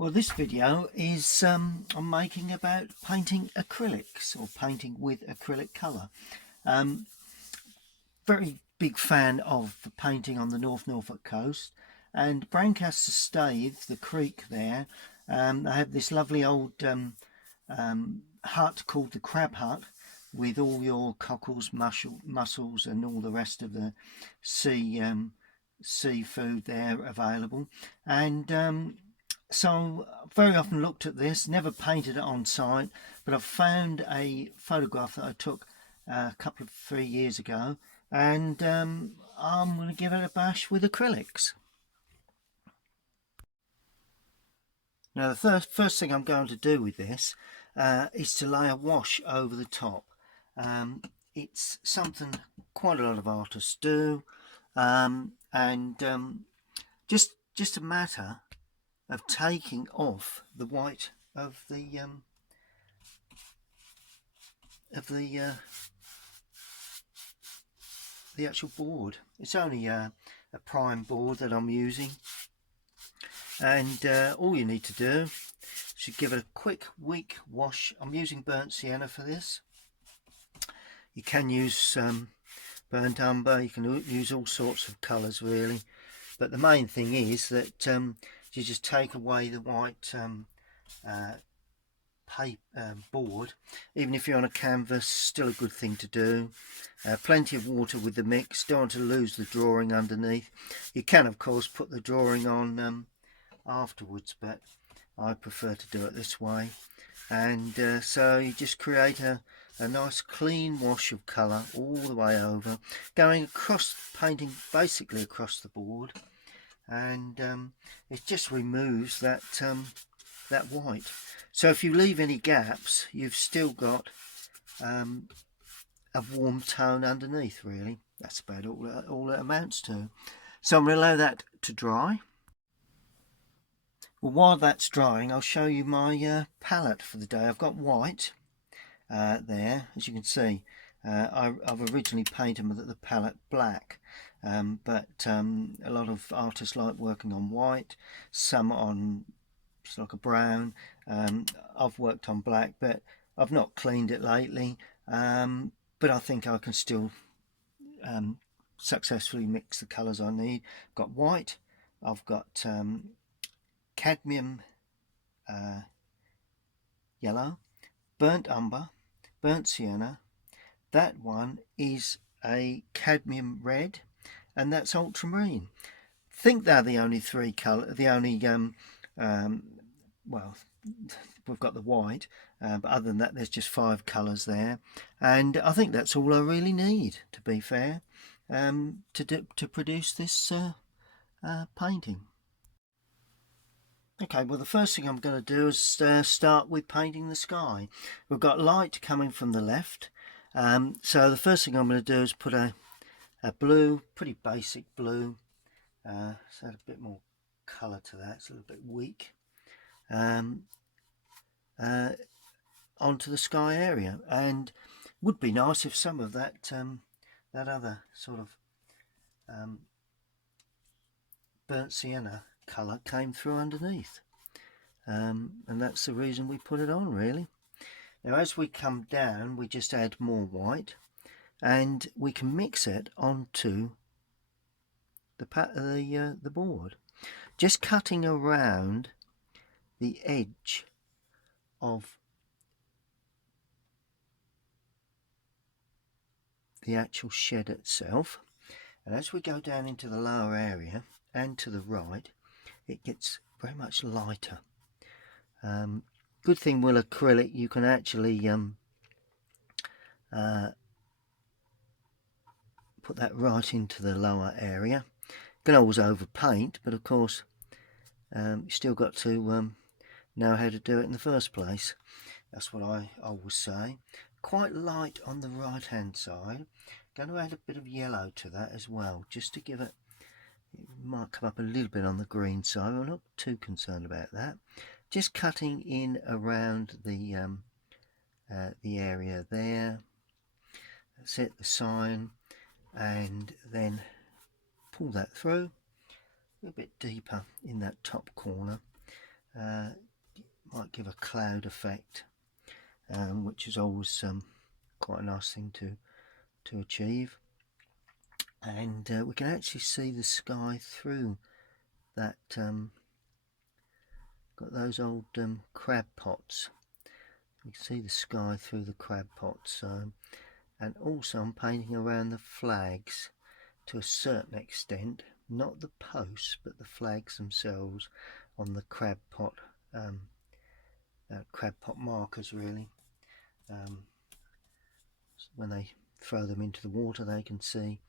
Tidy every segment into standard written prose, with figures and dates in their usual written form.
Well, this video is I'm making about painting acrylics or painting with acrylic colour. Very big fan of painting on the Norfolk coast, and Brancaster Staithe, the creek there, they have this lovely old hut called the Crab Hut with all your cockles, mussels and all the rest of the seafood there available. And so very often looked at this, never painted it on site, but I've found a photograph that I took a couple of 3 years ago, and I'm going to give it a bash with acrylics. Now the first thing I'm going to do with this is to lay a wash over the top. It's something quite a lot of artists do, and just a matter of taking off the white of the actual board. It's only a prime board that I'm using, and all you need to do is give it a quick weak wash. I'm using burnt sienna for this. You can use burnt umber, you can use all sorts of colours really, but the main thing is that you just take away the white board. Even if you're on a canvas, still a good thing to do. Plenty of water with the mix, don't want to lose the drawing underneath. You can of course put the drawing on afterwards, but I prefer to do it this way. And so you just create a nice clean wash of colour all the way over, going across, painting basically across the board, and it just removes that white. So if you leave any gaps, you've still got a warm tone underneath really. That's about all it amounts to. So I'm going to allow that to dry. Well, while that's drying, I'll show you my palette for the day. I've got white there, as you can see. I've originally painted the palette black, but a lot of artists like working on white, some on like a brown. I've worked on black, but I've not cleaned it lately, but I think I can still successfully mix the colours I need. I've got white, I've got cadmium yellow, burnt umber, burnt sienna. That one is a cadmium red, and that's ultramarine. I think they're the only three colour, the only well, we've got the white, but other than that there's just 5 colours there, and I think that's all I really need, to be fair, to produce this painting. Okay, well the first thing I'm going to do is start with painting the sky. We've got light coming from the left, so the first thing I'm going to do is put a blue, pretty basic blue, so add a bit more colour to that. It's a little bit weak, onto the sky area, and would be nice if some of that that other sort of burnt sienna colour came through underneath, and that's the reason we put it on really. Now as we come down, we just add more white, and we can mix it onto the board, just cutting around the edge of the actual shed itself. And as we go down into the lower area and to the right, it gets very much lighter. Good thing with acrylic, you can actually put that right into the lower area. You can always overpaint, but of course you still got to know how to do it in the first place. That's what I always say. Quite light on the right hand side. Going to add a bit of yellow to that as well, just to give it, it might come up a little bit on the green side. I'm not too concerned about that. Just cutting in around the area there. That's it, the sign, and then pull that through a bit deeper in that top corner, might give a cloud effect, which is always quite a nice thing to achieve. And we can actually see the sky through that. Got those old crab pots. You can see the sky through the crab pots. And also I'm painting around the flags to a certain extent, not the posts but the flags themselves on the crab pot markers really. When they throw them into the water they can see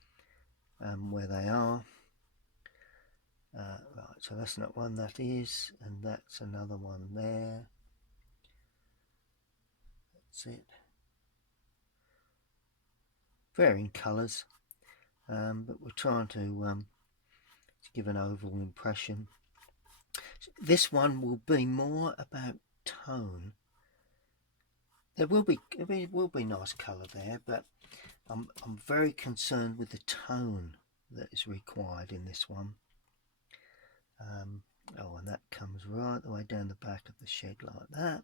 where they are. Right, so that's not one, that is, and that's another one there. That's it. Varying colours, but we're trying to give an overall impression. This one will be more about tone. It will be nice colour there, but I'm very concerned with the tone that is required in this one. Oh, and that comes right the way down the back of the shed like that.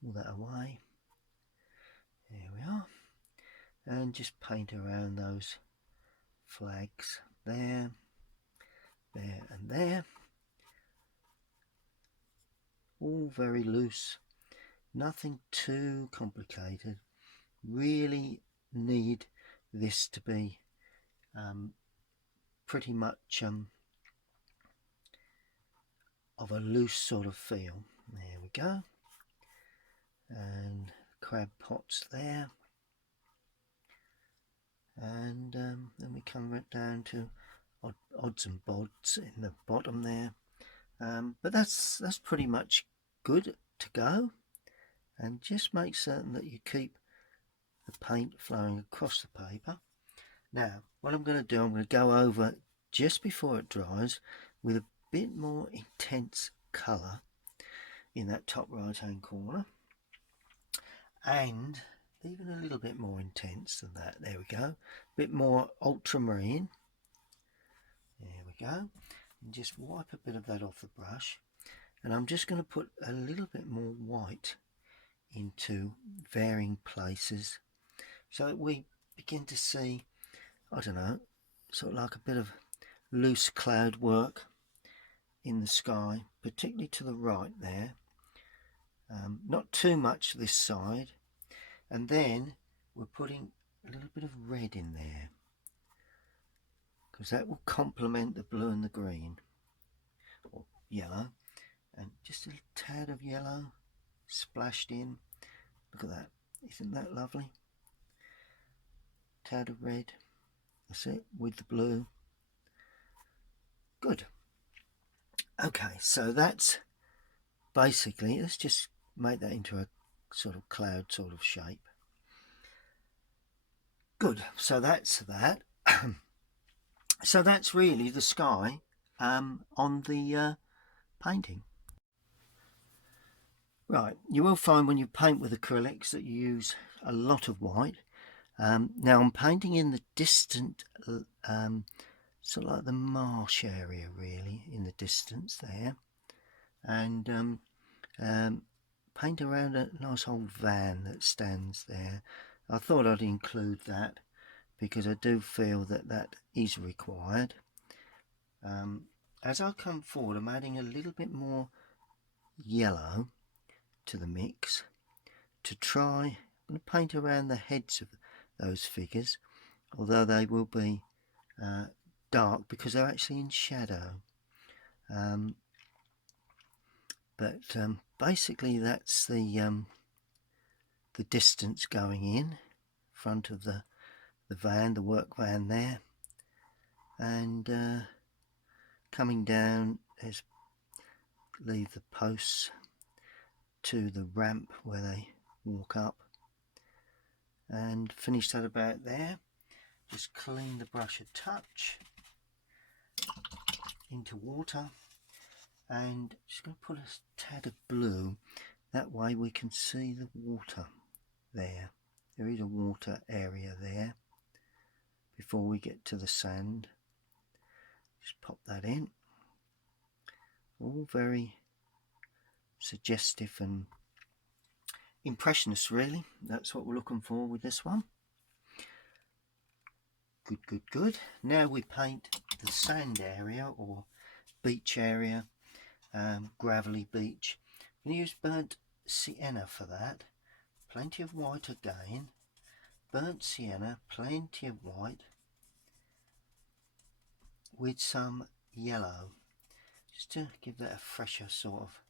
Pull that away. There we are. And just paint around those flags there, there and there. All very loose, nothing too complicated. Really need this to be pretty much of a loose sort of feel. There we go. And crab pots there. And then we come right down to odds and bods in the bottom there. But that's pretty much good to go. And just make certain that you keep the paint flowing across the paper. Now what I'm going to do, I'm going to go over just before it dries with a bit more intense colour in that top right hand corner, and even a little bit more intense than that. There we go, a bit more ultramarine. There we go. And just wipe a bit of that off the brush, and I'm just going to put a little bit more white into varying places so that we begin to see, I don't know, sort of like a bit of loose cloud work in the sky, particularly to the right there. Not too much this side. And then we're putting a little bit of red in there, because that will complement the blue and the green, or yellow. And just a tad of yellow splashed in. Look at that. Isn't that lovely? Tad of red. That's it, with the blue. Good. Okay, so that's basically, let's just make that into a sort of cloud sort of shape. Good, so that's that. So that's really the sky on the painting. Right, you will find when you paint with acrylics that you use a lot of white. Now I'm painting in the distant, sort of like the marsh area really, in the distance there. And paint around a nice old van that stands there. I thought I'd include that because I do feel that that is required. As I come forward, I'm adding a little bit more yellow to the mix to try. I'm going to paint around the heads of those figures, although they will be dark because they're actually in shadow. But basically that's the distance going in front of the van, the work van there, and coming down is leave the posts to the ramp where they walk up, and finish that about there. Just clean the brush a touch into water, and just going to put a tad of blue, that way we can see the water there. There is a water area there before we get to the sand. Just pop that in All very suggestive and impressionist, really. That's what we're looking for with this one. Good, good, good. Now we paint the sand area or beach area, gravelly beach. I'm going to use burnt sienna for that. Plenty of white again. Burnt sienna, plenty of white with some yellow, just to give that a fresher sort of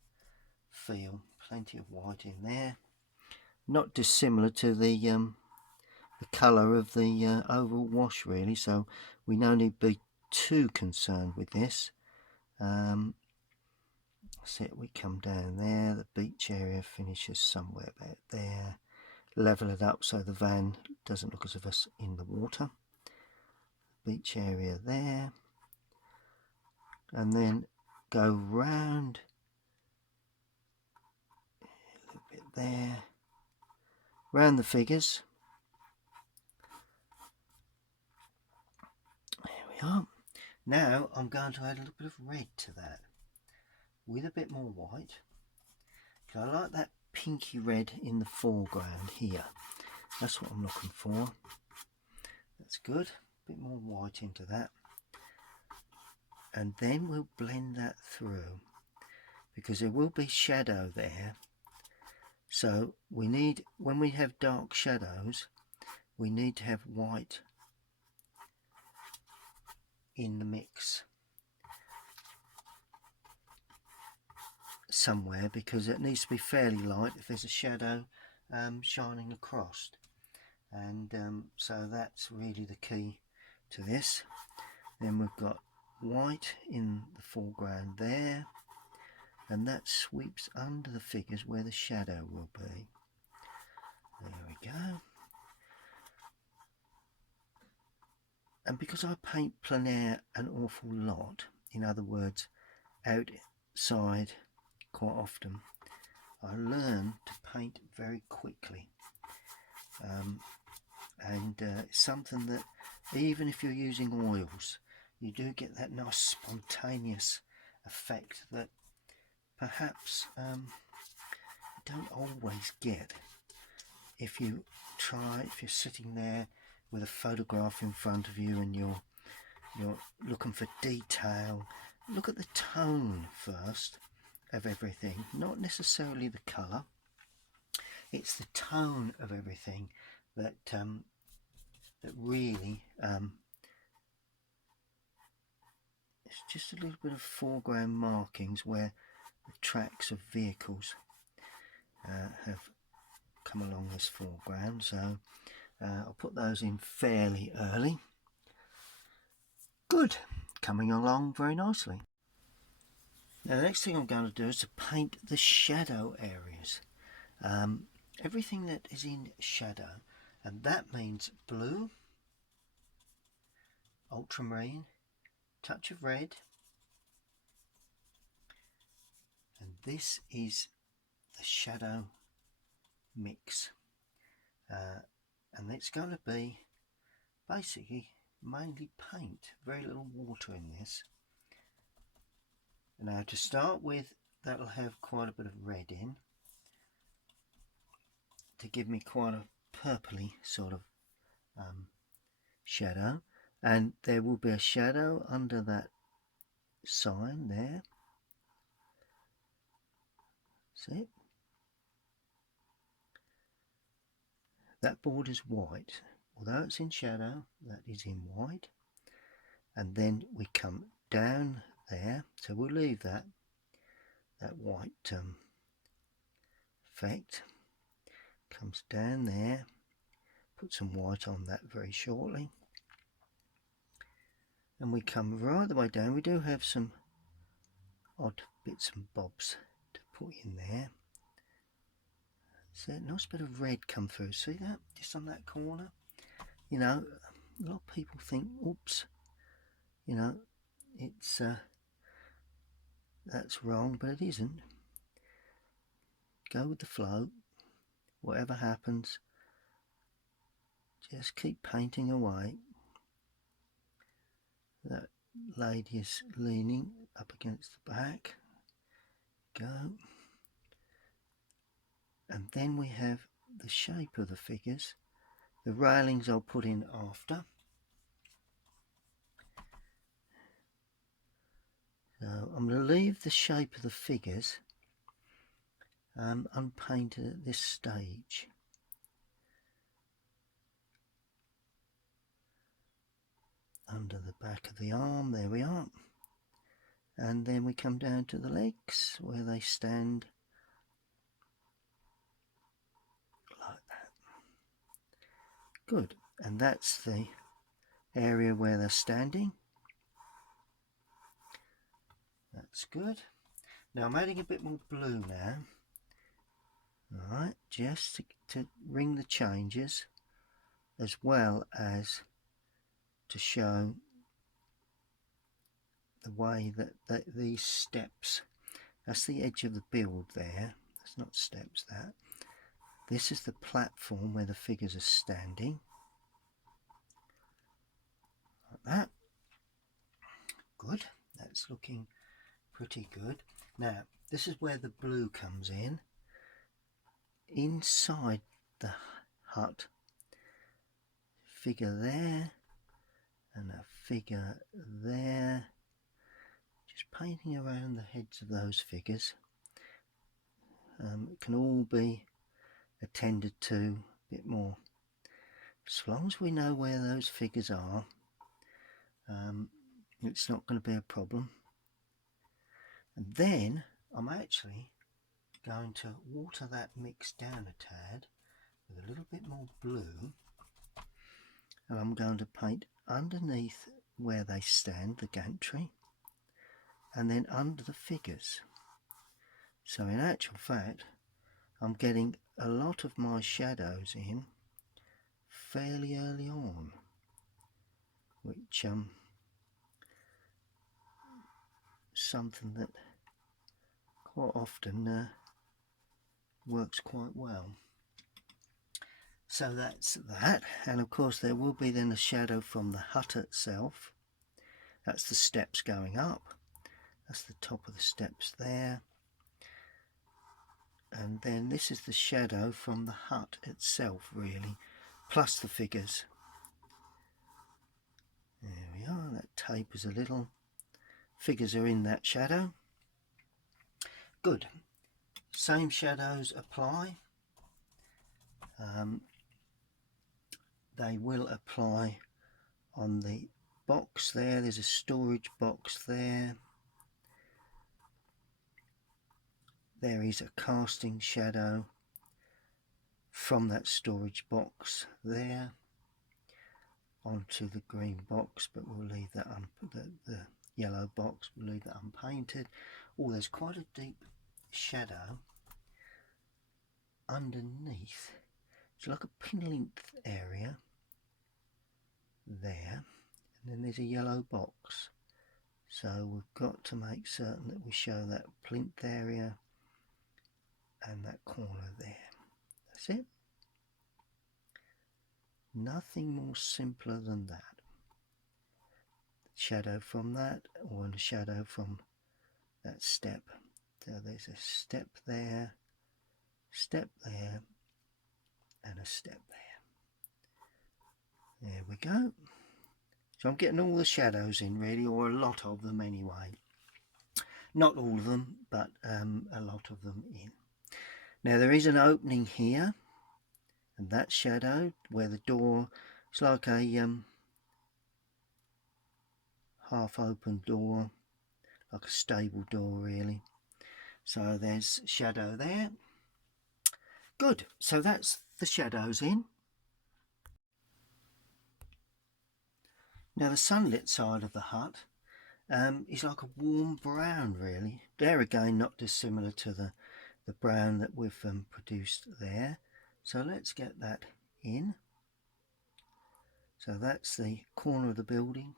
feel. Plenty of white in there, not dissimilar to the colour of the overall wash, really, so we no need to be too concerned with this. That's it, we come down there, the beach area finishes somewhere about there. Level it up so the van doesn't look as if it's in the water. Beach area there, and then go round a little bit there, round the figures. There we are. Now I'm going to add a little bit of red to that with a bit more white. I like that pinky red in the foreground here. That's what I'm looking for. That's good. A bit more white into that. And then we'll blend that through, because there will be shadow there. So we need, when we have dark shadows, we need to have white in the mix somewhere, because it needs to be fairly light if there's a shadow shining across. And so that's really the key to this. Then we've got white in the foreground there, and that sweeps under the figures where the shadow will be. There we go. And because I paint plein air an awful lot, in other words outside quite often, I learn to paint very quickly, and it's something that even if you're using oils, you do get that nice spontaneous effect that perhaps you don't always get if you're sitting there with a photograph in front of you and you're looking for detail. Look at the tone first of everything, not necessarily the colour. It's the tone of everything that that really it's just a little bit of foreground markings where the tracks of vehicles have come along this foreground, so I'll put those in fairly early. Good, coming along very nicely. Now the next thing I'm going to do is to paint the shadow areas, everything that is in shadow, and that means blue, ultramarine, touch of red, and this is the shadow mix, and it's going to be basically mainly paint, very little water in this. Now to start with, that'll have quite a bit of red in to give me quite a purpley sort of shadow, and there will be a shadow under that sign there. See, that border's white, although it's in shadow, that is in white. And then we come down there, so we'll leave that white effect. Comes down there, put some white on that very shortly, and we come right the way down. We do have some odd bits and bobs to put in there. So a nice bit of red come through, see that, just on that corner. You know, a lot of people think, oops, you know, it's that's wrong, but it isn't. Go with the flow, whatever happens, just keep painting away. That lady is leaning up against the back, go. And then we have the shape of the figures. The railings I'll put in after. So I'm going to leave the shape of the figures unpainted at this stage. Under the back of the arm, there we are. And then we come down to the legs where they stand like that. Good. And that's the area where they're standing. That's good. Now I'm adding a bit more blue now. Alright, just to ring the changes, as well as to show the way that these steps, that's the edge of the build there, that's not steps, that. This is the platform where the figures are standing. Like that. Good, that's looking pretty good. Now, this is where the blue comes in. Inside the hut, figure there, and a figure there. Just painting around the heads of those figures. It can all be attended to a bit more. As long as we know where those figures are, it's not going to be a problem. And then I'm actually going to water that mix down a tad with a little bit more blue, and I'm going to paint underneath where they stand, the gantry, and then under the figures. So in actual fact I'm getting a lot of my shadows in fairly early on, which something that quite often works quite well. So that's that, and of course there will be then a shadow from the hut itself. That's the steps going up, that's the top of the steps there, and then this is the shadow from the hut itself really, plus the figures. There we are, that tapers a little, figures are in that shadow. Good, same shadows apply. They will apply on the box there, there's a storage box there. There is a casting shadow from that storage box there onto the green box, but we'll leave that the yellow box, we'll leave that unpainted. Oh, there's quite a deep shadow underneath. It's like a plinth area there, and then there's a yellow box. So we've got to make certain that we show that plinth area and that corner there. That's it. Nothing more simpler than that. Shadow from that, or a shadow from that step. So there's a step there, and a step there. There we go. So I'm getting all the shadows in really, or a lot of them anyway. Not all of them, but a lot of them in. Now there is an opening here, and that shadow where the door, it's like a half open door, like a stable door really. So there's shadow there. Good, so that's the shadows in. Now the sunlit side of the hut is like a warm brown really. There again, not dissimilar to the brown that we've produced there. So let's get that in. So that's the corner of the building.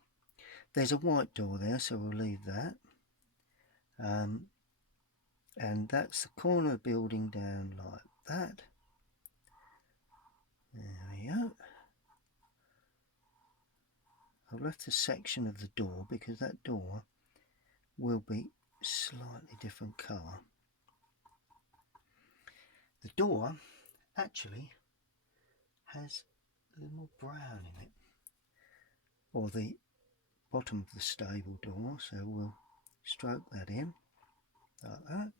There's a white door there, so we'll leave that. And that's the corner of the building down like that. There we go. I've left a section of the door because that door will be slightly different colour. The door actually has a little more brown in it, or the bottom of the stable door, so we'll stroke that in like that,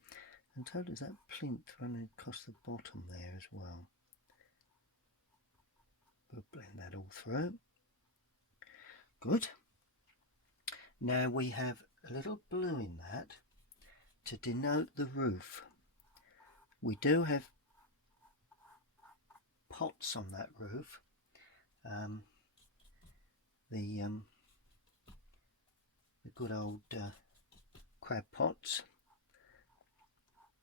and so does that plinth running across the bottom there as well. We'll blend that all through. Good. Now we have a little blue in that to denote the roof. We do have pots on that roof. The good old crab pots,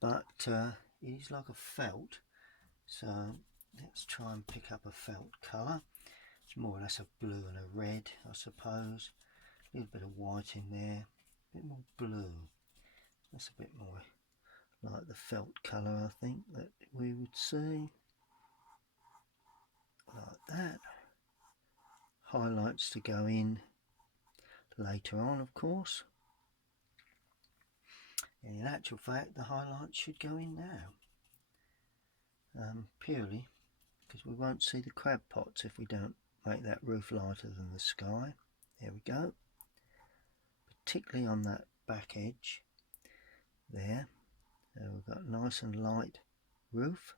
but it is like a felt, so let's try and pick up a felt colour. It's more or less a blue and a red, I suppose. A little bit of white in there, a bit more blue. That's a bit more like the felt colour, I think, that we would see. Like that. Highlights to go in later on, of course. And in actual fact, the highlights should go in now. Purely because we won't see the crab pots if we don't make that roof lighter than the sky. There we go. Particularly on that back edge there. We've got a nice and light roof.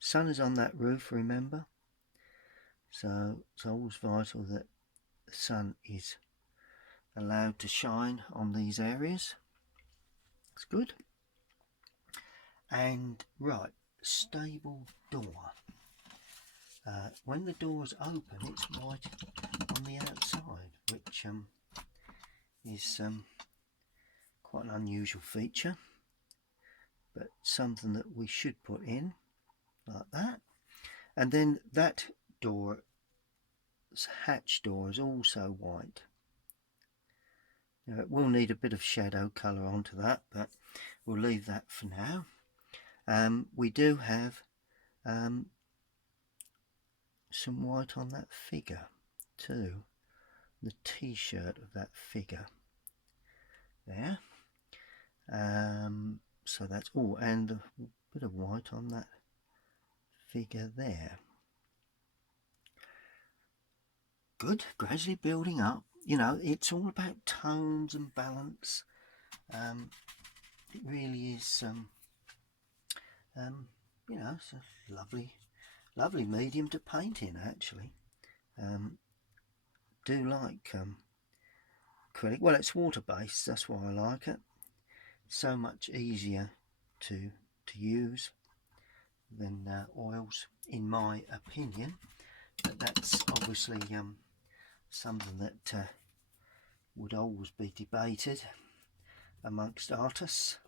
Sun is on that roof, remember. So it's always vital that the sun is allowed to shine on these areas. That's good. And right, stable door. When the door's open, it's white on the outside, which is quite an unusual feature, but something that we should put in like that. And then that door, hatch door, is also white. Now it will need a bit of shadow colour onto that, but we'll leave that for now. We do have some white on that figure too, the t-shirt of that figure there. So that's all, and a bit of white on that figure there. Good. Gradually building up. You know, it's all about tones and balance. It really is you know, it's a lovely medium to paint in, actually. Do like acrylic. Well, it's water based, that's why I like it. So much easier to use than oils, in my opinion. But that's obviously something that would always be debated amongst artists.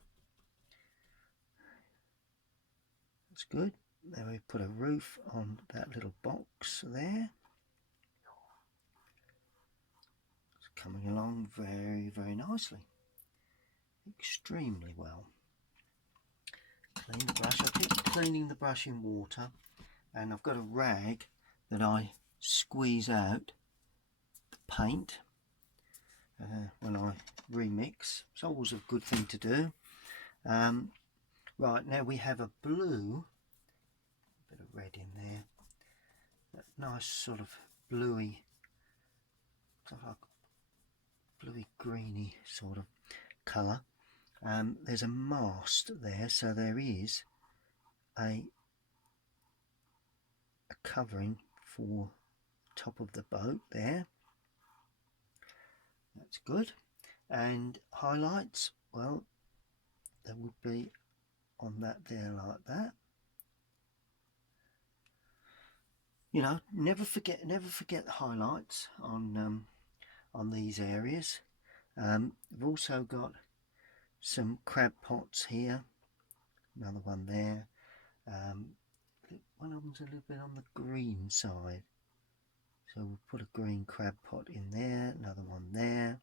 That's good. Now we put a roof on that little box there. It's coming along very nicely. Extremely well. Clean the brush. I keep cleaning the brush in water, and I've got a rag that I squeeze out the paint when I remix. It's always a good thing to do. Right, now we have a blue, a bit of red in there, that nice sort of bluey, sort of like bluey greeny sort of colour. There's a mast there, so there is a covering for the top of the boat there. That's good. And highlights, well, there would be on that there like that. You know, never forget the highlights on these areas. We've also got some crab pots here, another one there. One of them's a little bit on the green side, so we'll put a green crab pot in there, another one there.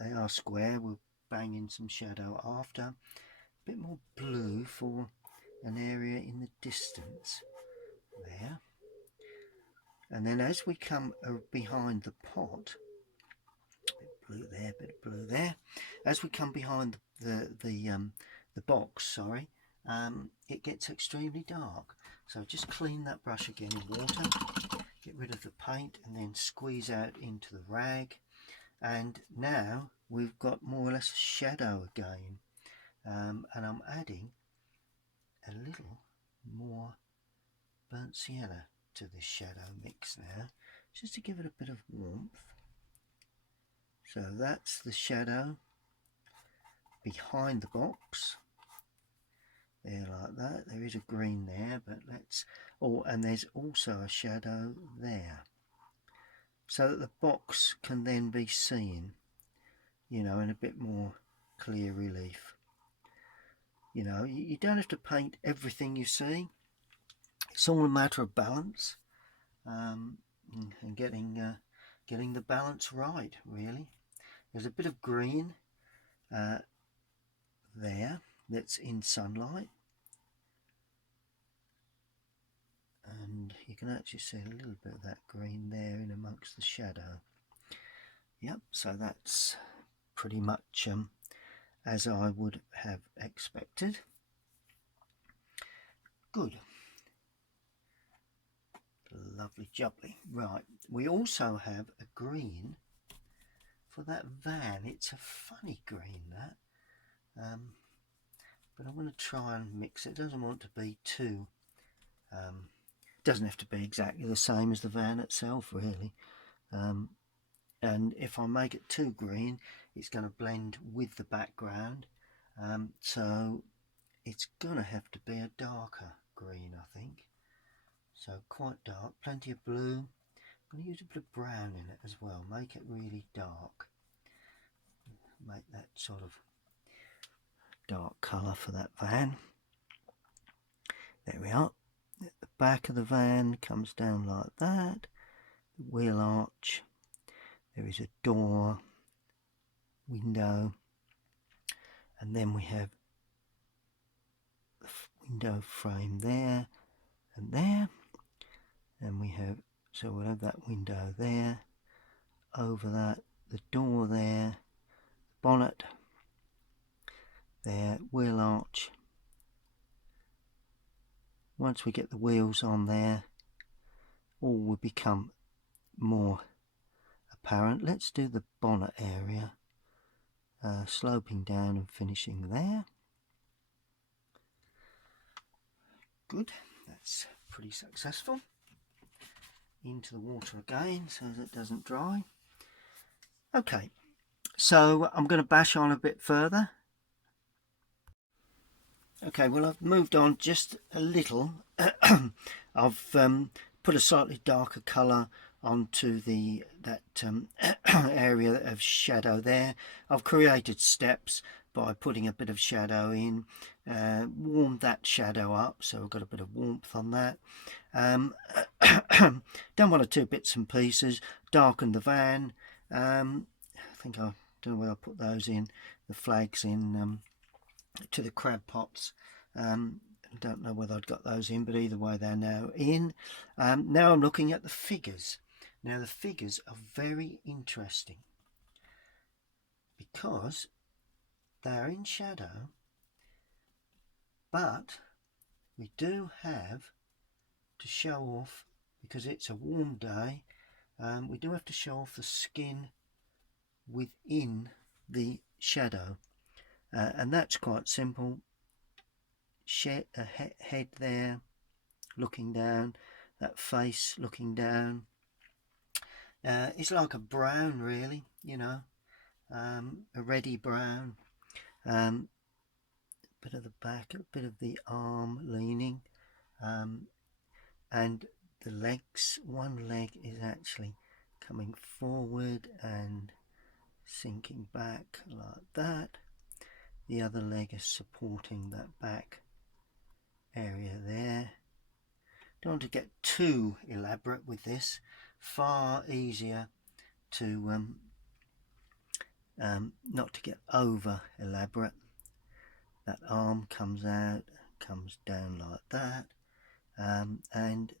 They are square. We'll bang in some shadow after. A bit more blue for an area in the distance there. And then as we come behind the pot, a bit blue there, a bit of blue there. As we come behind the box, sorry, it gets extremely dark. So just clean that brush again in water, get rid of the paint, and then squeeze out into the rag. And now we've got more or less a shadow again, and I'm adding a little more burnt sienna to this shadow mix now, just to give it a bit of warmth. So that's the shadow behind the box there, like that. There is a green there, but let's, oh, and there's also a shadow there, so that the box can then be seen, you know, in a bit more clear relief. You know, you don't have to paint everything you see. It's all a matter of balance, and getting the balance right, really. There's a bit of green there that's in sunlight, and you can actually see a little bit of that green there in amongst the shadow. Yep, so that's pretty much as I would have expected. Good. Lovely jubbly. Right, we also have a green for that van. It's a funny green, that. But I'm going to try and mix it. It doesn't want to be too... doesn't have to be exactly the same as the van itself, really. And if I make it too green, it's going to blend with the background. So it's going to have to be a darker green, I think. So quite dark, plenty of blue. I'm going to use a bit of brown in it as well, make it really dark. Make that sort of dark colour for that van. There we are. The back of the van comes down like that. The wheel arch. There is a door, window, and then we have the window frame there and there. And we have, so we'll have that window there, over that, the door there, the bonnet there, wheel arch. Once we get the wheels on there, all will become more apparent. Let's do the bonnet area, sloping down and finishing there. Good, that's pretty successful. Into the water again so that it doesn't dry. Okay, so I'm going to bash on a bit further. Okay, well, I've moved on just a little. I've put a slightly darker colour onto that area of shadow there. I've created steps by putting a bit of shadow in, warmed that shadow up, so I've got a bit of warmth on that. Done one or two bits and pieces, darkened the van. I think I don't know where I put those in, the flags in to the crab pots. Don't know whether I'd got those in, but either way they're now in. Now I'm looking at the figures. Now the figures are very interesting because they're in shadow, but we do have to show off, because it's a warm day, we do have to show off the skin within the shadow, and that's quite simple. A head there looking down, that face looking down. It's like a brown, really, you know, a reddy brown. Bit of the back, a bit of the arm leaning, and the legs. One leg is actually coming forward and sinking back like that. The other leg is supporting that back area there. Don't want to get too elaborate with this. Far easier to not to get over elaborate. That arm comes out, comes down like that, and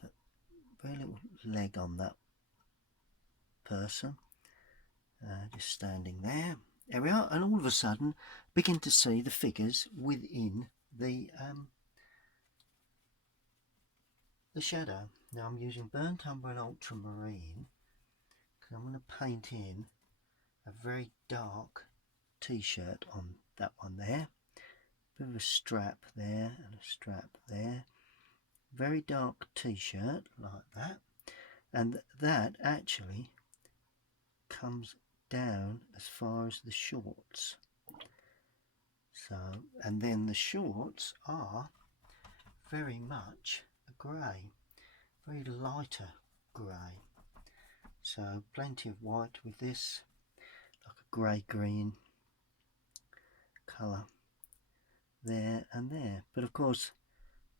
got a very little leg on that person, just standing there. There we are, and all of a sudden begin to see the figures within the shadow. Now I'm using Burnt Umber and Ultramarine because I'm going to paint in a very dark t-shirt on that one there. Bit of a strap there and a strap there. Very dark t-shirt like that. And that actually comes down as far as the shorts. So, and then the shorts are very much a grey, very lighter grey. So plenty of white with this, like a grey-green colour there and there. But of course,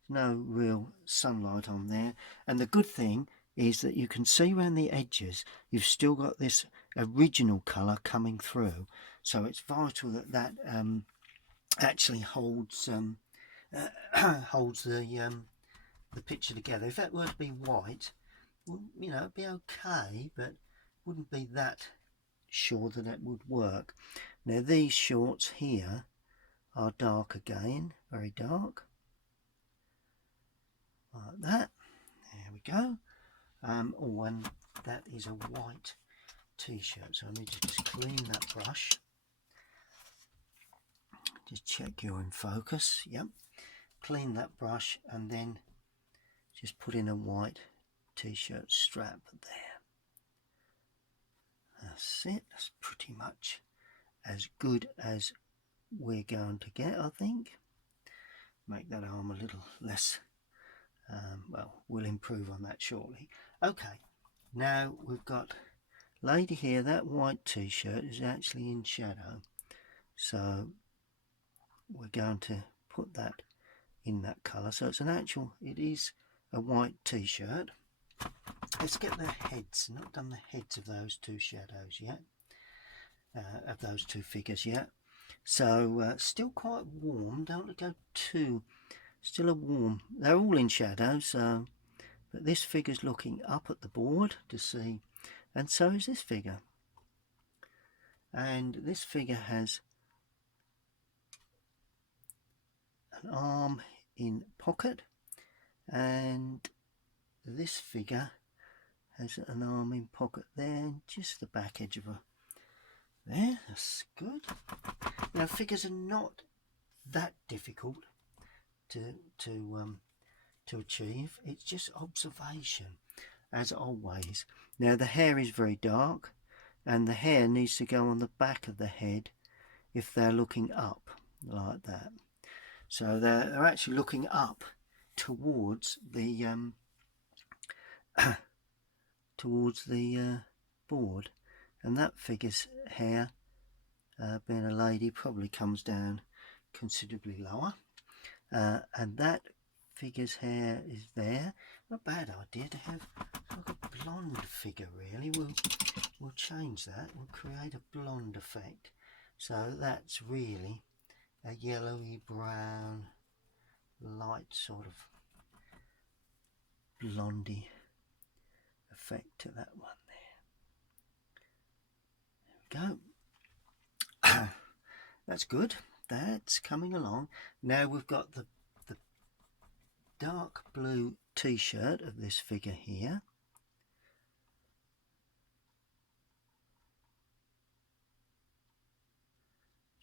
no real sunlight on there. And the good thing is that you can see around the edges, you've still got this original colour coming through. So it's vital that that actually holds holds the picture together. If that were to be white, well, you know, it'd be okay, but wouldn't be that sure that it would work. Now these shorts here are dark again, very dark, like that. There we go. Oh, and that is a white t-shirt, so I need to just clean that brush. Just check you're in focus. Yep. Clean that brush and then just put in a white t-shirt strap there. That's it. That's pretty much as good as we're going to get, I think. Make that arm a little less, well, we'll improve on that shortly. Okay, now we've got lady here. That white t-shirt is actually in shadow, so we're going to put that in that colour. So it's an actual, it is a white t-shirt. Let's get the heads. Not done the heads of those two shadows yet, of those two figures yet. So still quite warm, don't go too, still a warm, they're all in shadow, so, but this figure's looking up at the board to see, and so is this figure. And this figure has an arm in pocket, and this figure has an arm in pocket there, and just the back edge of a, there, that's good. Now figures are not that difficult to achieve. It's just observation, as always. Now the hair is very dark, and the hair needs to go on the back of the head if they're looking up like that. So they're actually looking up towards the board, and that figure's hair, being a lady, probably comes down considerably lower, and that figure's hair is there. Not a bad idea to have like a blonde figure, really. We'll change that, we'll create a blonde effect, so that's really a yellowy brown light sort of blondie effect to that one there. There we go. That's good, that's coming along. Now we've got the dark blue t-shirt of this figure here.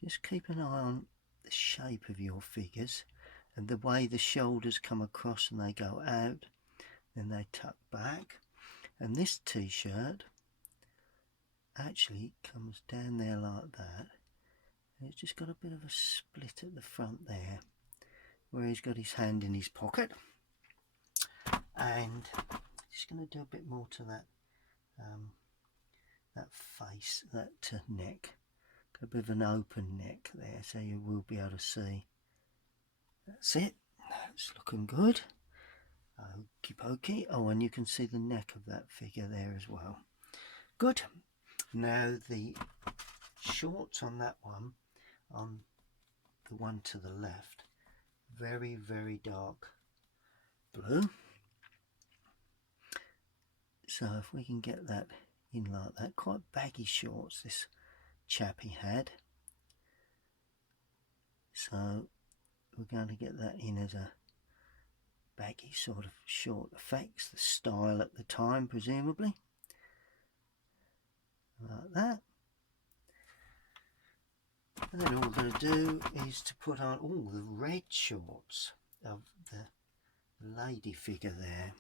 Just keep an eye on the shape of your figures and the way the shoulders come across and they go out, then they tuck back. And this t-shirt actually comes down there like that, and it's just got a bit of a split at the front there where he's got his hand in his pocket. And just going to do a bit more to that that face, that neck. Got a bit of an open neck there, so you will be able to see. That's it, that's looking good. Okie pokey. Oh, and you can see the neck of that figure there as well. Good. Now the shorts on that one, on the one to the left, very, very dark blue. So if we can get that in like that, quite baggy shorts this chappy had. So we're going to get that in as a baggy sort of short effects, the style at the time presumably, like that. And then all we're going to do is to put on all the red shorts of the lady figure there.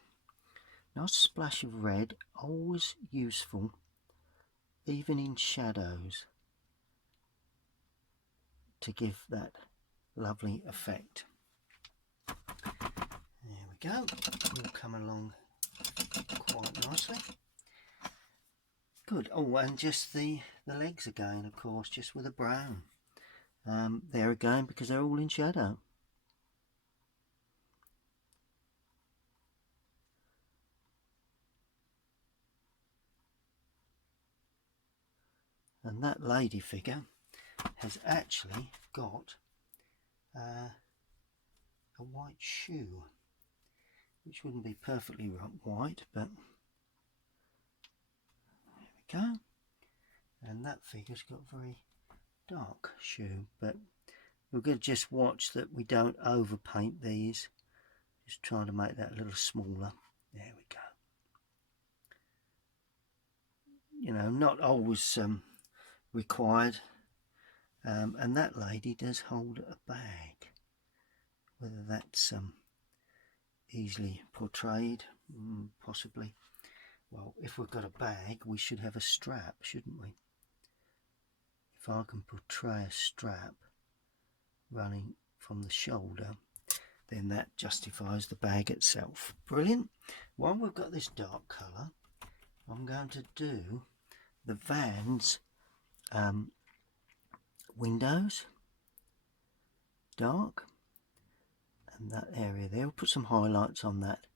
Nice splash of red, always useful even in shadows to give that lovely effect. There we go, all come along quite nicely. Good. Oh, and just the legs again, of course, just with a brown. There again, because they're all in shadow. And that lady figure has actually got a white shoe, which wouldn't be perfectly white, but there we go. And that figure's got a very dark shoe, but we're going to just watch that we don't overpaint these. Just trying to make that a little smaller. There we go. You know, not always required. And that lady does hold a bag. Whether that's easily portrayed, possibly. Well, if we've got a bag, we should have a strap, shouldn't we? If I can portray a strap running from the shoulder, then that justifies the bag itself. Brilliant. While we've got this dark colour, I'm going to do the van's windows, dark, and that area there. We'll put some highlights on that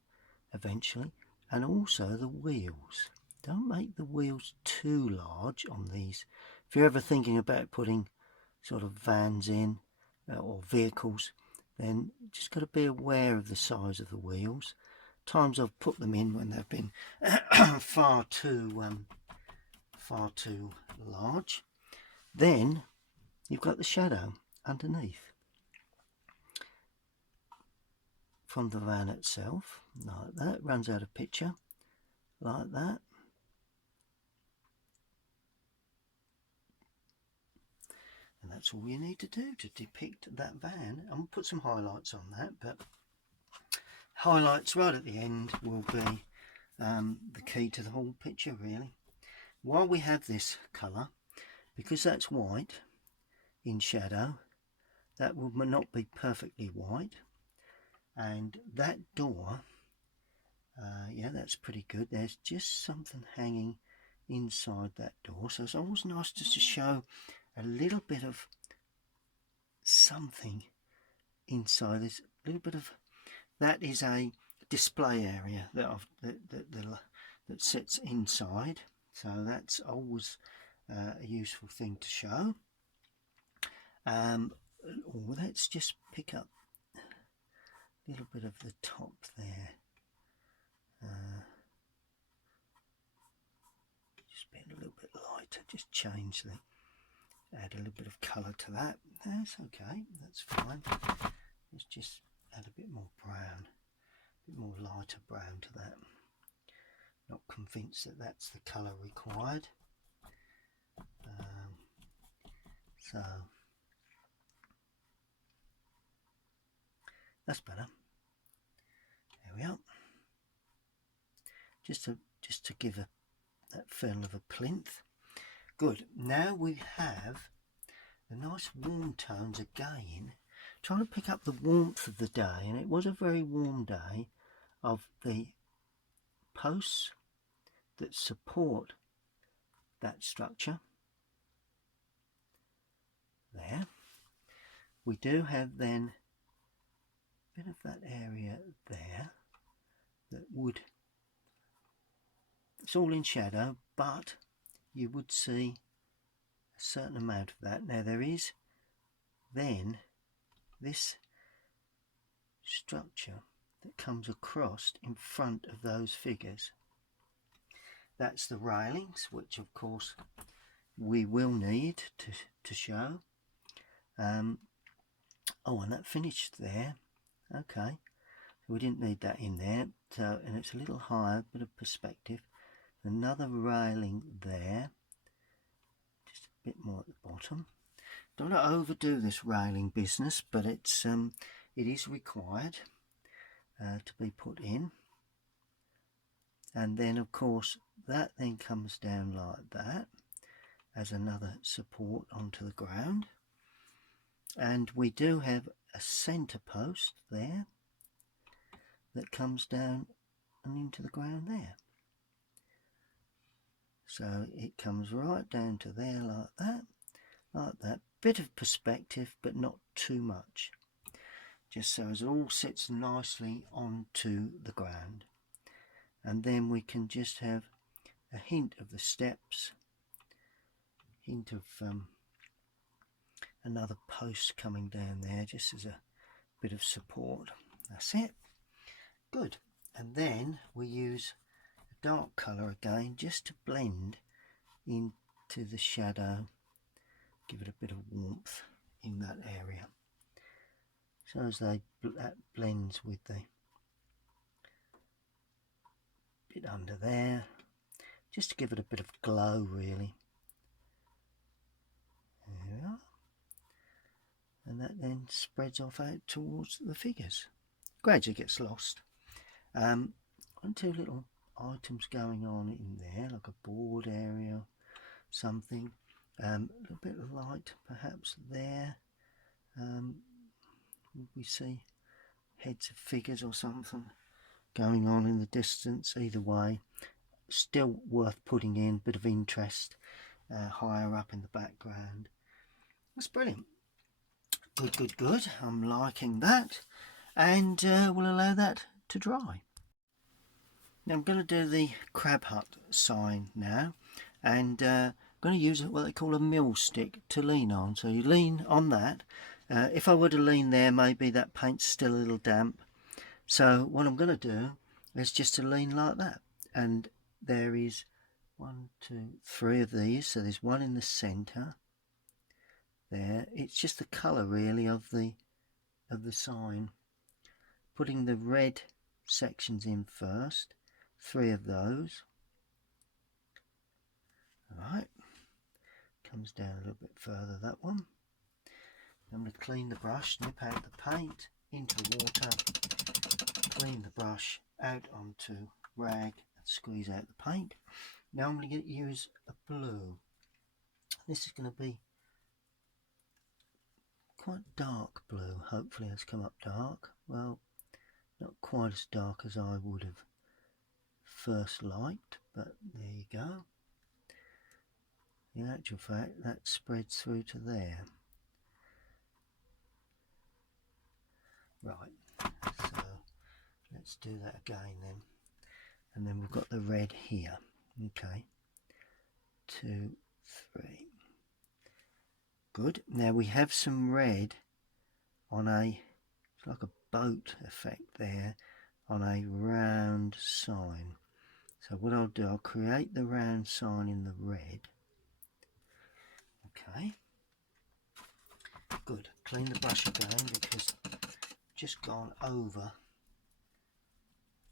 eventually, and also the wheels. Don't make the wheels too large on these. If you're ever thinking about putting sort of vans in or vehicles, then just got to be aware of the size of the wheels. Times I've put them in when they've been far too large. Then you've got the shadow underneath from the van itself, like that. Runs out of picture like that. And that's all you need to do to depict that van. I'm going to put some highlights on that, but highlights right at the end will be the key to the whole picture, really. While we have this colour, because that's white in shadow, that will not be perfectly white. And that door, yeah, that's pretty good. There's just something hanging inside that door, so it's always nice just to show a little bit of something inside. There's a little bit of that is a display area that sits inside, so that's always a useful thing to show. Let's just pick up a little bit of the top there. Just be a little bit lighter, just change add a little bit of colour to that. That's okay, that's fine. Let's just add a bit more brown, a bit more lighter brown to that. Not convinced that that's the colour required. So that's better. There we are. Just to give that feel of a plinth. Good. Now we have the nice warm tones again. Trying to pick up the warmth of the day, and it was a very warm day, of the posts that support that structure. There. We do have then a bit of that area there that would, it's all in shadow, but you would see a certain amount of that. Now there is then this structure that comes across in front of those figures. That's the railings, which of course we will need to show. Oh, and that finished there. Okay, so we didn't need that in there. So, and it's a little higher, bit of perspective. Another railing there, just a bit more at the bottom. Don't want to overdo this railing business, but it is required to be put in. And then of course that then comes down like that as another support onto the ground. And we do have a centre post there that comes down and into the ground there. So it comes right down to there like that, like that. Bit of perspective, but not too much. Just so as it all sits nicely onto the ground. And then we can just have a hint of the steps, hint of another post coming down there just as a bit of support. That's it. Good. And then we use a dark colour again just to blend into the shadow, give it a bit of warmth in that area. So as that blends with the bit under there, just to give it a bit of glow really. There we are. And that then spreads off out towards the figures. Gradually gets lost. And two little items going on in there, like a board area, something. A little bit of light perhaps there. We see heads of figures or something going on in the distance. Either way, still worth putting in, bit of interest higher up in the background. That's brilliant. Good, good, good. I'm liking that, and we'll allow that to dry. Now I'm going to do the crab hut sign now, and I'm going to use what they call a mill stick to lean on. So you lean on that. If I were to lean there, maybe that paint's still a little damp. So what I'm going to do is just to lean like that, and there is 1, 2, 3 of these. So there's one in the centre there. It's just the colour really of the sign. Putting the red sections in first, 3 of those. Alright, comes down a little bit further, that one. I'm going to clean the brush, nip out the paint into the water, clean the brush out onto rag and squeeze out the paint. Now I'm going to use a blue. This is going to be quite dark blue. Hopefully it's come up dark. Well, not quite as dark as I would have first liked, but there you go. In actual fact, that spreads through to there. Right, so let's do that again then. And then we've got the red here. Okay, 2, 3. Good. Now we have some red on it's like a boat effect there, on a round sign. So what I'll do, I'll create the round sign in the red. Okay. Good. Clean the brush again because I've just gone over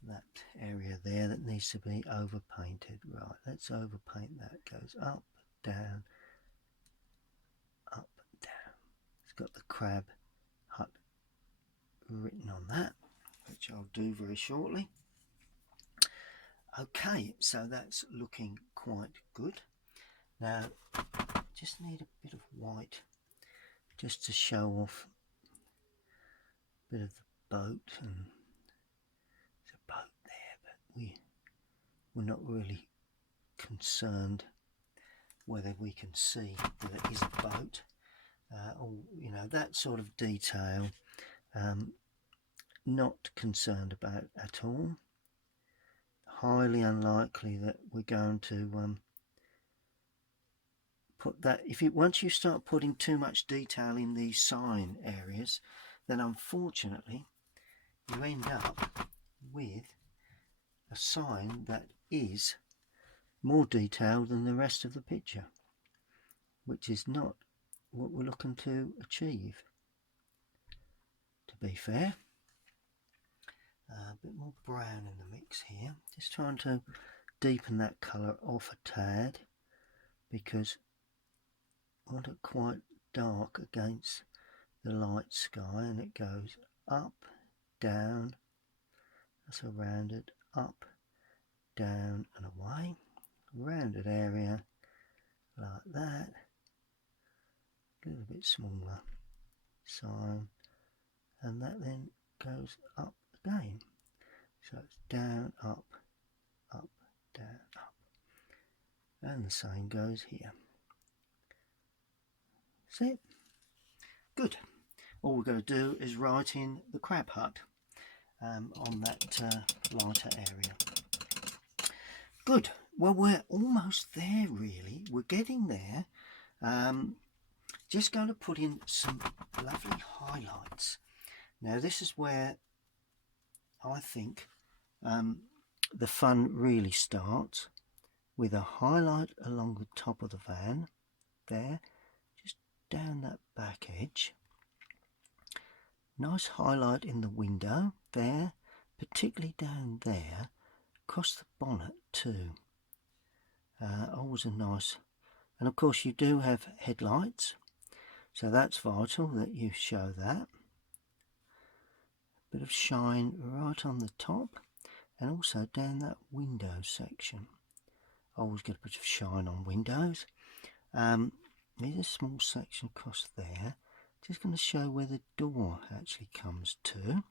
that area there that needs to be over painted. Right, let's over paint that. Goes up, down, up, down. It's got the crab hut written on that, which I'll do very shortly. Okay, so that's looking quite good. Now just need a bit of white just to show off a bit of the boat, and there's a boat there, but we're not really concerned whether we can see that it is a boat, or you know, that sort of detail. Not concerned about at all. Highly unlikely that we're going to put that. Once you start putting too much detail in these sign areas, then unfortunately you end up with a sign that is more detailed than the rest of the picture, which is not what we're looking to achieve. be fair. A bit more brown in the mix here. Just trying to deepen that colour off a tad, because I want it quite dark against the light sky, and it goes up, down, that's a rounded, up, down and away, rounded area like that, a little bit smaller sign, and that then goes up again, so it's down, up, down, up, and the same goes here. That's it. Good. All we're going to do is write in the crab hut on that lighter area. Good. Well, we're almost there, really. We're getting there. Just going to put in some lovely highlights. Now, this is where I think the fun really starts, with a highlight along the top of the van there, just down that back edge. Nice highlight in the window there, particularly down there, across the bonnet too. Always a nice, and of course you do have headlights, so that's vital that you show that. Bit of shine right on the top, and also down that window section. Always get a bit of shine on windows. There's a small section across there. Just going to show where the door actually comes to.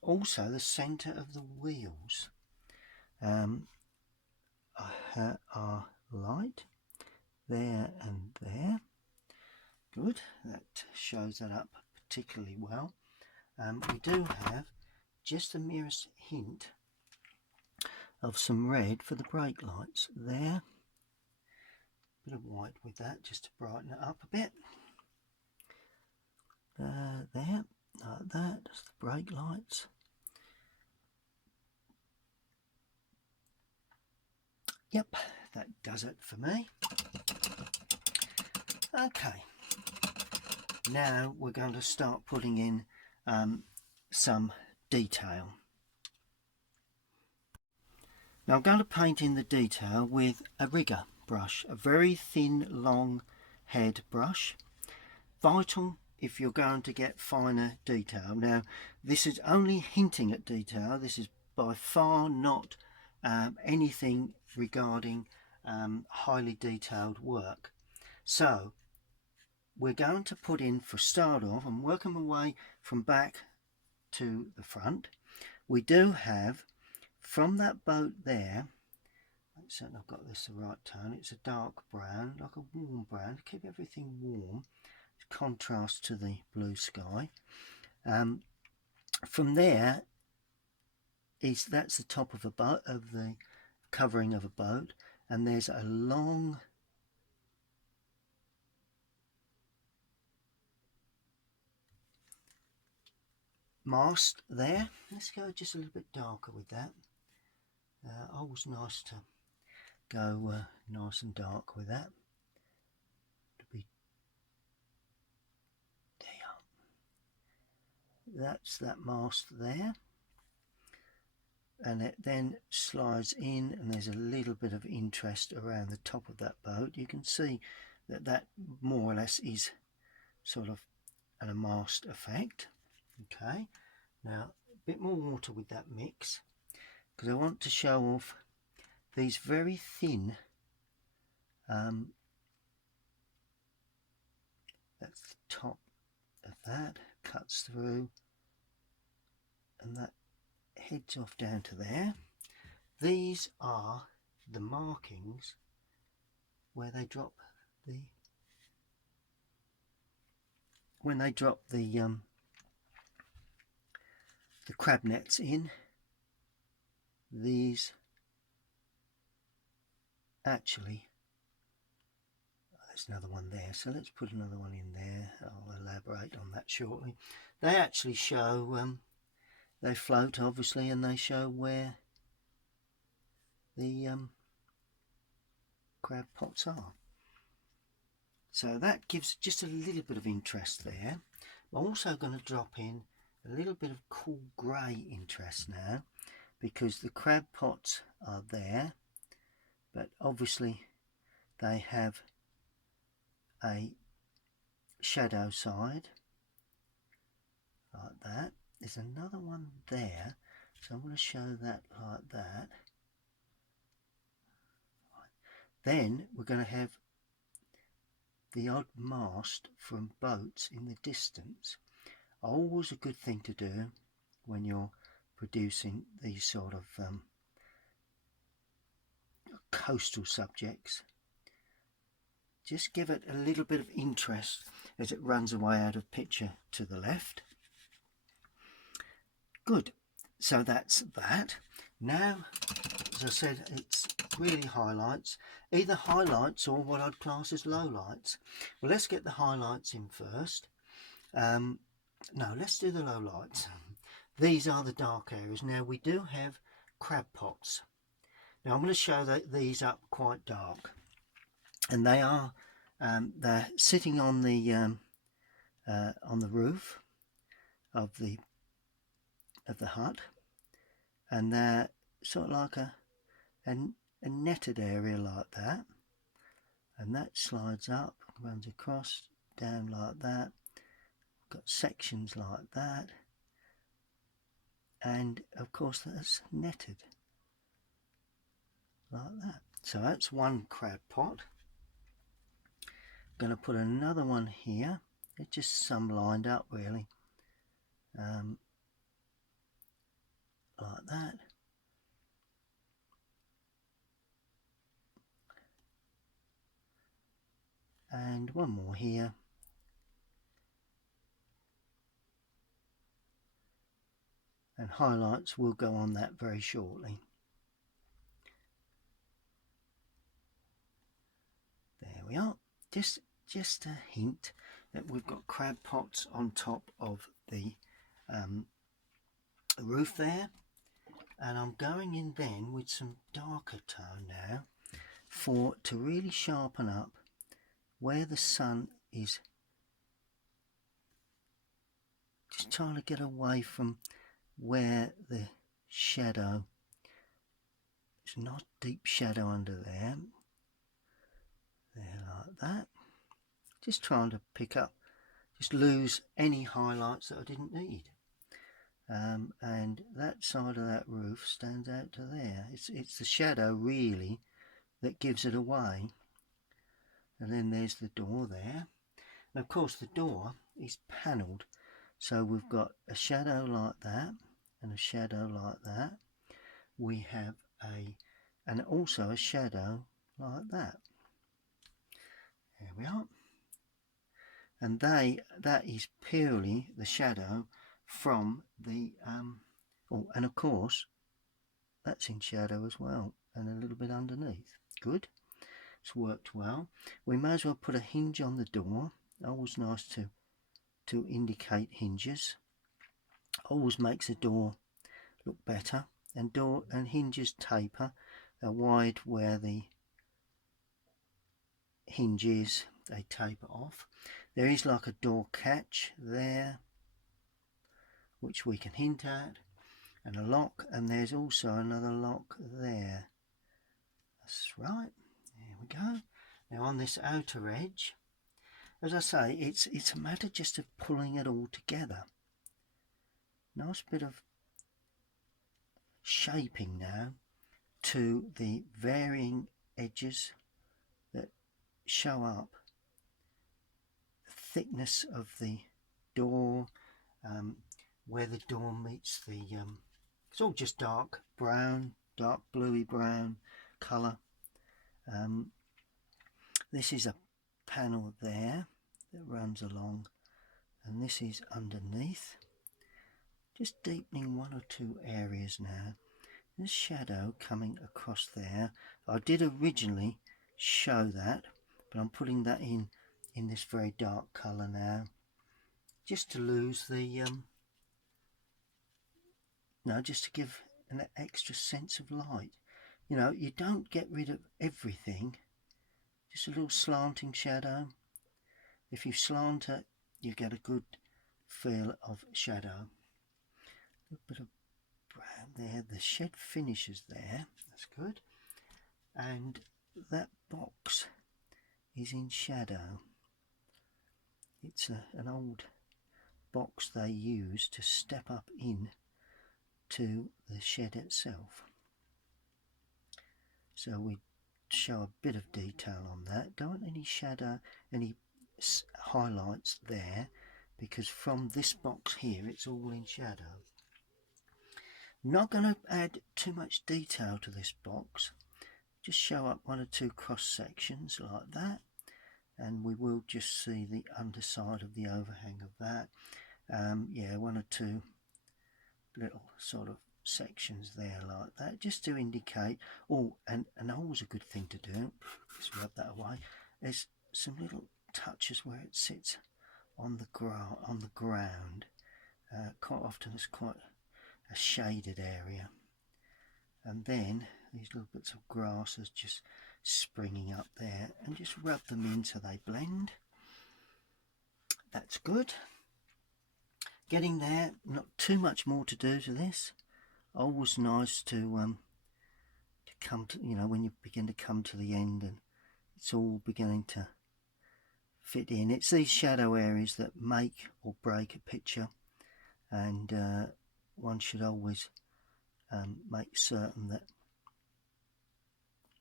Also the centre of the wheels are light there and there. Good, that shows that up particularly well. We do have just the merest hint of some red for the brake lights there. Bit of white with that just to brighten it up a bit. There, like that, that's the brake lights. Yep, that does it for me. Okay, now we're going to start putting in some detail. Now I'm going to paint in the detail with a rigger brush, a very thin, long head brush. Vital if you're going to get finer detail. Now this is only hinting at detail. This is by far not anything regarding highly detailed work. So we're going to put in, for start off, I'm working my way from back to the front. We do have, from that boat there, let's see, I've got this the right tone, it's a dark brown, like a warm brown, to keep everything warm, contrast to the blue sky. From there that's the top of a boat, of the covering of a boat, and there's a long mast there. Let's go just a little bit darker with that. Always nice to go nice and dark with that. To be there. That's that mast there, and it then slides in, and there's a little bit of interest around the top of that boat. You can see that that more or less is sort of a mast effect. Okay, now a bit more water with that mix, because I want to show off these very thin that's the top of that, cuts through, and that heads off down to there. These are the markings where they drop the crab nets in. These actually, there's another one there, so let's put another one in there. I'll elaborate on that shortly. They actually show, they float obviously, and they show where the crab pots are. So that gives just a little bit of interest there. I'm also going to drop in a little bit of cool grey interest now, because the crab pots are there, but obviously they have a shadow side like that. There's another one there, so I'm going to show that like that. Then we're going to have the odd mast from boats in the distance. Always a good thing to do when you're producing these sort of coastal subjects. Just give it a little bit of interest as it runs away out of picture to the left. Good, so that's that. Now, as I said, it's really highlights, either highlights or what I'd class as lowlights. Well, let's get the highlights in first. No, let's do the lowlights. These are the dark areas. Now, we do have crab pots. Now, I'm going to show these up quite dark, and they are they're sitting on the roof of the hut, and they're sort of like a netted area like that, and that slides up, runs across, down like that. Got sections like that, and of course that's netted like that. So that's one crab pot. I'm going to put another one here. It's just some lined up really, like that. And one more here. And highlights will go on that very shortly. There we are. Just a hint that we've got crab pots on top of the roof there, and I'm going in then with some darker tone now to really sharpen up where the sun is, just trying to get away from where the shadow, it's not deep shadow under there like that. Just trying to pick up, just lose any highlights that I didn't need. And that side of that roof stands out to there. It's the shadow really that gives it away. And then there's the door there, and of course the door is panelled, so we've got a shadow like that and a shadow like that. We have and also a shadow like that. There we are. And that is purely the shadow from the and of course that's in shadow as well, and a little bit underneath. Good, it's worked well. We may as well put a hinge on the door. Always nice to indicate hinges. Always makes a door look better. And hinges taper. They're wide where the hinge is, they taper off. There is like a door catch there, which we can hint at, and a lock, and there's also another lock there. That's right. There we go. Now on this outer edge, as I say, it's a matter just of pulling it all together. Nice bit of shaping now to the varying edges that show up the thickness of the door, where the door meets the it's all just dark brown, dark bluey brown colour. This is a panel there that runs along, and this is underneath. Just deepening one or two areas now. There's shadow coming across there. I did originally show that, but I'm putting that in this very dark colour now, just to lose the just to give an extra sense of light. You know, you don't get rid of everything, just a little slanting shadow. If you slant it, you get a good feel of shadow. A little bit of brown there. The shed finishes there. That's good. And that box is in shadow. It's an old box they use to step up in to the shed itself. So we show a bit of detail on that. Don't want any shadow, any highlights there, because from this box here it's all in shadow. Not going to add too much detail to this box, just show up one or two cross sections like that, and we will just see the underside of the overhang of that. Yeah, one or two little sort of sections there like that, just to indicate. Oh, and always a good thing to do, just rub that away, there's some little touches where it sits on the ground. Quite often it's quite a shaded area, and then these little bits of grass is just springing up there, and just rub them in so they blend. That's good. Getting there, not too much more to do to this. Always nice to come to, you know, when you begin to come to the end and it's all beginning to fit in. It's these shadow areas that make or break a picture, and one should always make certain that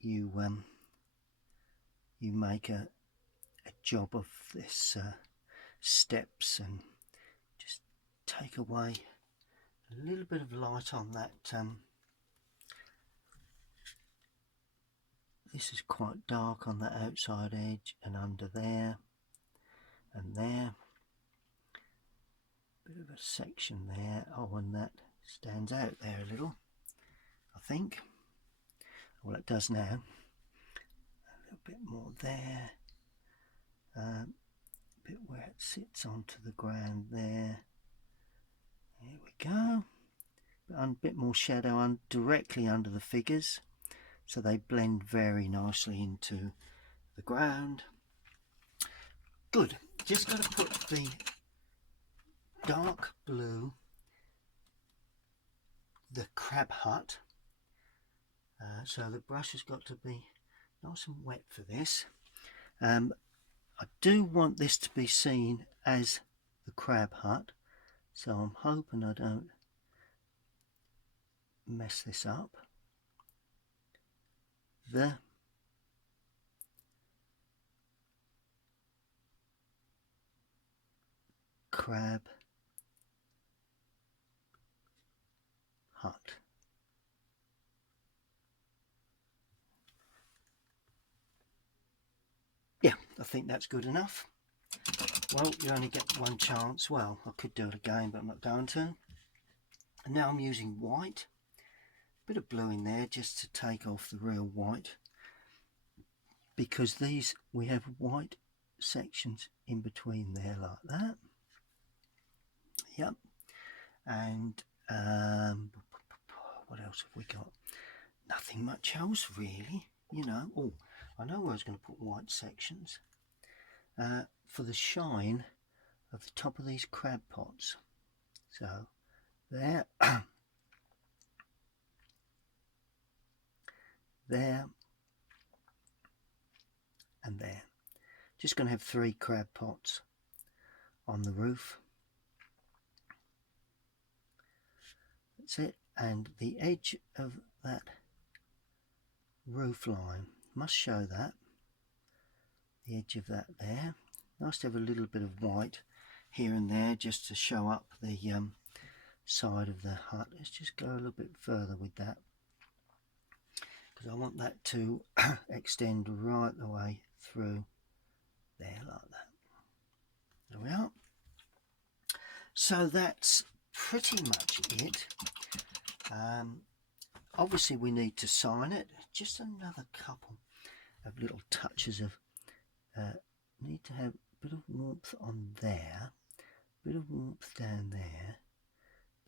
you make a job of this steps, and just take away a little bit of light on that. This is quite dark on that outside edge, and under there and there, bit of a section there. Oh, and that stands out there a little, I think. Well, it does now. A little bit more there, a bit where it sits onto the ground there. There we go. A bit more shadow directly under the figures, so they blend very nicely into the ground. Good. Just got to put the dark blue, the crab hut, so the brush has got to be nice and wet for this. I do want this to be seen as the crab hut, so I'm hoping I don't mess this up. The crab hut. Yeah, I think that's good enough. Well, you only get one chance. Well, I could do it again, but I'm not going to. And now I'm using white. Bit of blue in there just to take off the real white, because these, we have white sections in between there like that. Yep. And what else have we got? Nothing much else really, you know. Oh, I know where I was going to put white sections for the shine of the top of these crab pots. So there, there, and there. Just going to have 3 crab pots on the roof. That's it. And the edge of that roof line must show that. The edge of that there. Nice to have a little bit of white here and there just to show up the side of the hut. Let's just go a little bit further with that, because I want that to extend right the way through there like that. There we are. So that's pretty much it. Obviously we need to sign it. Just another couple of little touches of need to have a bit of warmth on there, a bit of warmth down there,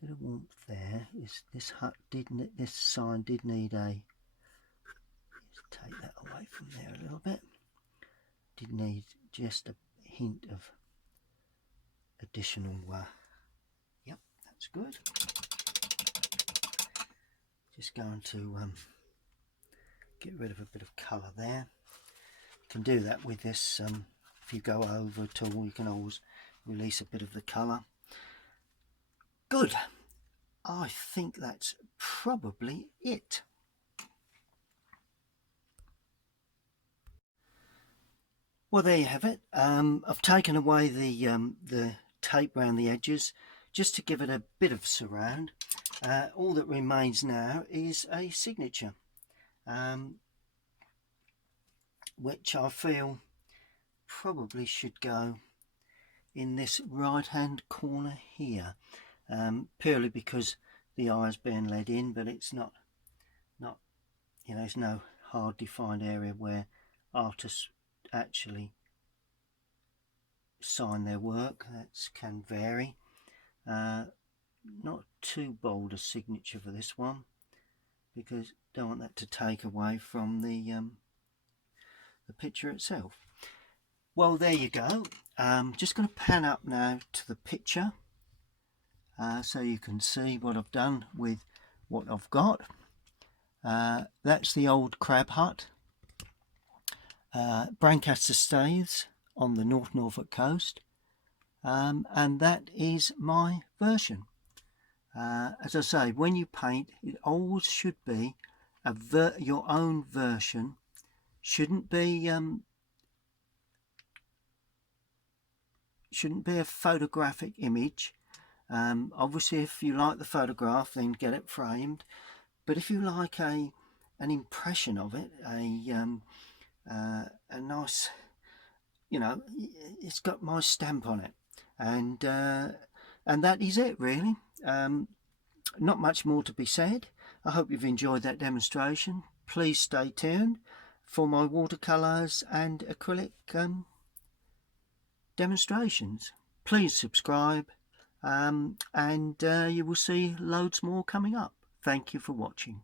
a bit of warmth there. This hut didn't, this sign did need a, let's take that away from there a little bit, did need just a hint of additional yep, that's good. Just going to get rid of a bit of colour there. You can do that with this. If you go over at all, you can always release a bit of the colour. Good. I think that's probably it. Well, there you have it. I've taken away the tape around the edges just to give it a bit of surround. All that remains now is a signature, which I feel probably should go in this right hand corner here, purely because the eye is being led in, but it's not, you know, there's no hard defined area where artists actually sign their work. That can vary. Not too bold a signature for this one, because don't want that to take away from the picture itself. Well, there you go. Just going to pan up now to the picture so you can see what I've done with what I've got. That's the old crab hut, Brancaster Staithe on the North Norfolk coast, and that is my version. As I say, when you paint, it always should be your own version. Shouldn't be a photographic image. Obviously, if you like the photograph, then get it framed. But if you like an impression of it, a nice, you know, it's got my stamp on it, and that is it really. Not much more to be said. I hope you've enjoyed that demonstration. Please stay tuned for my watercolours and acrylic demonstrations. Please subscribe, and you will see loads more coming up. Thank you for watching.